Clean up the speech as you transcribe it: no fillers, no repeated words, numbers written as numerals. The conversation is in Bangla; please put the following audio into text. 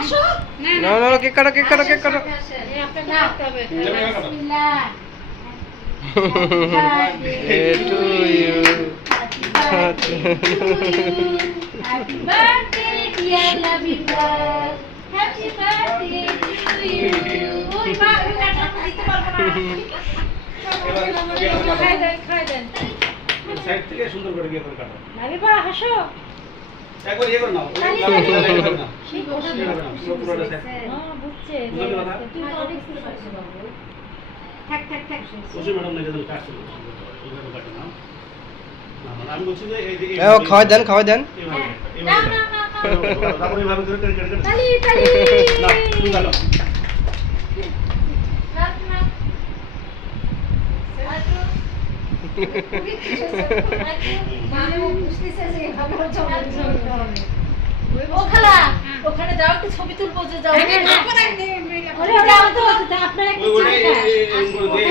আসো না না কেক কাটো কেক কাটো কেক কাটো আপনাকে রাখতে হবে বিসমিল্লাহ to you happy birthday dear Labiba happy birthday to you ওই মা ওই কাটা দিতে পারবো না খাই দেন সাইড থেকে সুন্দর করে গিয়ে করে কাটো লাবিবা হাসো একবার ইয়ে করে নাও সেই বসে পুরোটা সাইড বুঝছে বুঝতে পারলা? তুই তো অনেক কিছু পারছিস বাবু থাক থাক থাক ওসি ম্যাডাম নাকি যেন কাটছিল এইভাবে কাটে না না মানে আমি বলছি যে এই যে ও খাওয়া দেন খাওয়া দেন এইভাবে না না না তারপর এইভাবে করে করে করে তালি তালি না তুমি কাটো রাত না আটো মানে বুঝতেছে যে ভালো চলে ও খালা ওখানে যাও একটু ছবি তুলবো যে যাও আরে যাও তো আপনারা একটু ওই ওটাই চা খান। এই করে দিয়ে